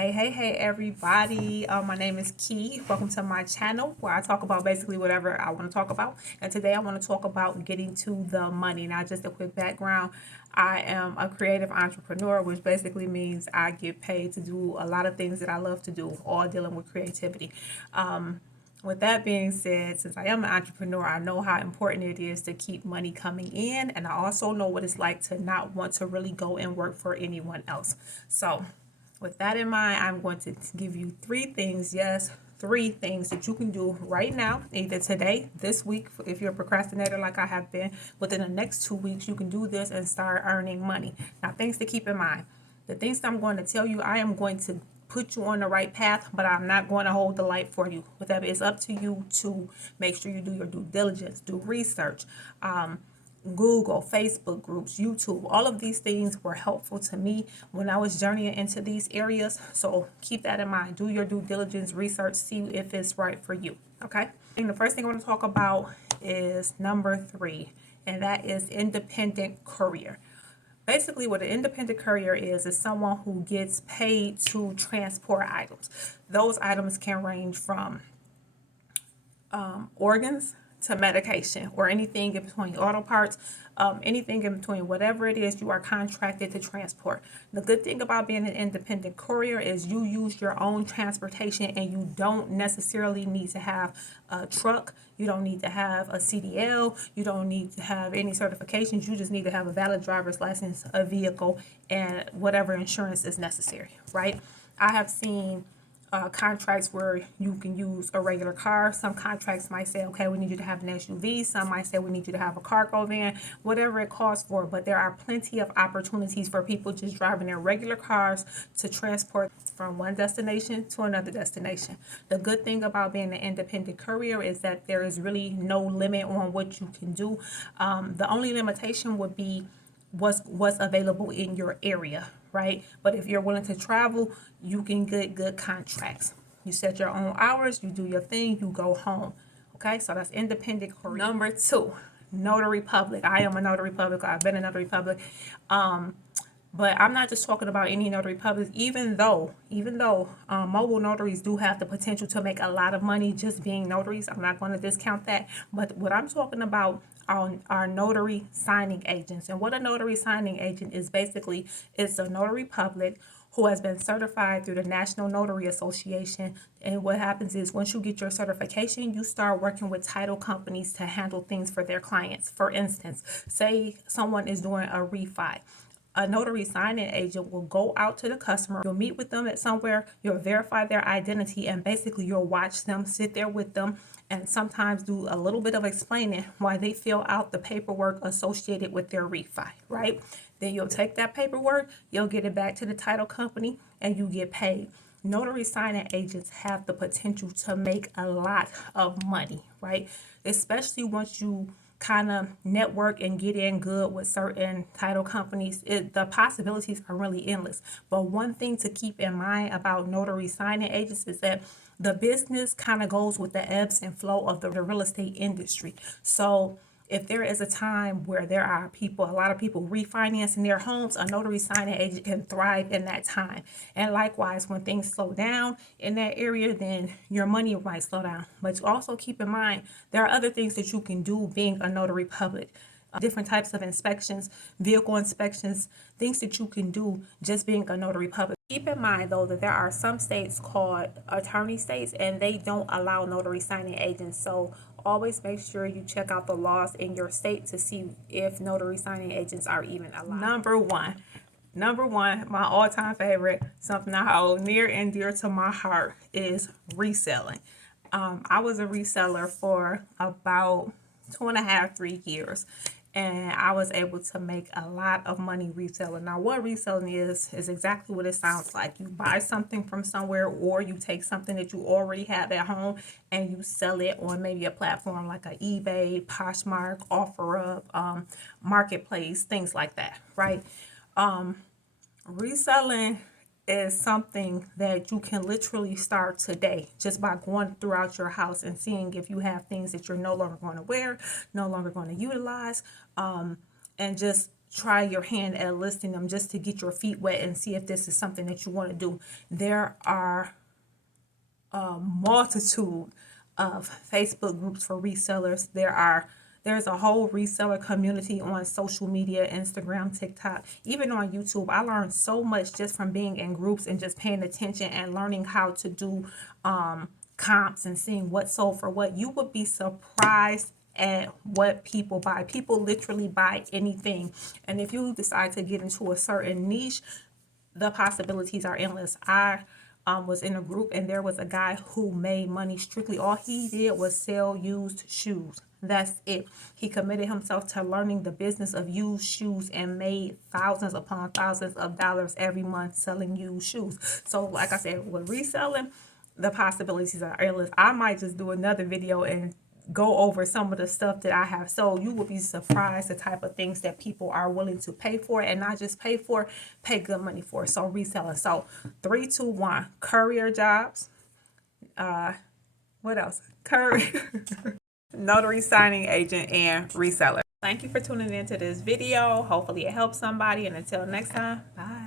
Hey everybody. My name is Key. Welcome to my channel where I talk about basically whatever I want to talk about. And today I want to talk about getting to the money. Now, just a quick background. I am a creative entrepreneur, which basically means I get paid to do a lot of things that I love to do, all dealing with creativity. With that being said, since I am an entrepreneur, I know how important it is to keep money coming in. And I also know what it's like to not want to really go and work for anyone else. So with that in mind, I'm going to give you three things, yes, three things that you can do right now, either today, this week, if you're a procrastinator like I have been, within the next 2 weeks, you can do this and start earning money. Now, things to keep in mind. The things that I'm going to tell you, I am going to put you on the right path, but I'm not going to hold the light for you. With that, it's up to you to make sure you do your due diligence, do research, Google, Facebook groups, YouTube, all of these things were helpful to me when I was journeying into these areas. So keep that in mind. Do your due diligence, research, see if it's right for you. Okay. And the first thing I want to talk about is number 3, and that is independent courier. Basically, what an independent courier is someone who gets paid to transport items. Those items can range from organs to medication, or anything in between, auto parts, anything in between, whatever it is you are contracted to transport. The good thing about being an independent courier is you use your own transportation, and you don't necessarily need to have a truck. You don't need to have a CDL. You don't need to have any certifications. You just need to have a valid driver's license, a vehicle, and whatever insurance is necessary, right? I have seen contracts where you can use a regular car. Some contracts might say, okay, we need you to have an SUV. Some might say we need you to have a cargo van, whatever it calls for. But there are plenty of opportunities for people just driving their regular cars to transport from one destination to another destination. The good thing about being an independent courier is that there is really no limit on what you can do. The only limitation would be what's available in your area, right? But if you're willing to travel, you can get good contracts. You set your own hours, you do your thing, you go home. Okay, so that's independent courier. Number 2, notary public. I am a notary public. I've been a notary public. But I'm not just talking about any notary public, even though mobile notaries do have the potential to make a lot of money just being notaries. I'm not going to discount that. But what I'm talking about are notary signing agents. And what a notary signing agent is, basically, it's a notary public who has been certified through the National Notary Association. And what happens is, once you get your certification, you start working with title companies to handle things for their clients. For instance, say someone is doing a refi. A notary signing agent will go out to the customer. You'll meet with them at somewhere. You'll verify their identity, and basically you'll watch them, sit there with them, and sometimes do a little bit of explaining why they fill out the paperwork associated with their refi, right? Then you'll take that paperwork, you'll get it back to the title company, and you get paid. Notary signing agents have the potential to make a lot of money, right? Especially once you kind of network and get in good with certain title companies. The possibilities are really endless. But one thing to keep in mind about notary signing agents is that the business kind of goes with the ebbs and flow of the real estate industry. So if there is a time where there are a lot of people refinancing their homes, a notary signing agent can thrive in that time. And likewise, when things slow down in that area, then your money might slow down. But you also keep in mind, there are other things that you can do being a notary public. Different types of inspections, vehicle inspections, things that you can do just being a notary public. Keep in mind, though, that there are some states called attorney states, and they don't allow notary signing agents. So always make sure you check out the laws in your state to see if notary signing agents are even allowed. Number one, my all-time favorite, something I hold near and dear to my heart, is reselling. I was a reseller for about 2.5, 3 years. And I was able to make a lot of money reselling. Now, what reselling is exactly what it sounds like. You buy something from somewhere, or you take something that you already have at home and you sell it on maybe a platform like a eBay, Poshmark, OfferUp, Marketplace, things like that, right? Reselling is something that you can literally start today just by going throughout your house and seeing if you have things that you're no longer going to wear, no longer going to utilize, and just try your hand at listing them just to get your feet wet and see if this is something that you want to do. There are a multitude of Facebook groups for resellers. There's a whole reseller community on social media, Instagram, TikTok, even on YouTube. I learned so much just from being in groups and just paying attention and learning how to do comps and seeing what sold for what. You would be surprised at what people buy. People literally buy anything. And if you decide to get into a certain niche, the possibilities are endless. I was in a group and there was a guy who made money strictly. All he did was sell used shoes. That's it. He committed himself to learning the business of used shoes and made thousands upon thousands of dollars every month selling used shoes. So like I said, with reselling, the possibilities are endless. I might just do another video and go over some of the stuff that I have sold. You will be surprised the type of things that people are willing to pay for, and not just pay for, pay good money for. So reselling. So 3, 2, 1. Courier jobs. What else? Courier, notary signing agent, and reseller. Thank you for tuning into this video. Hopefully it helps somebody, and until next time, bye.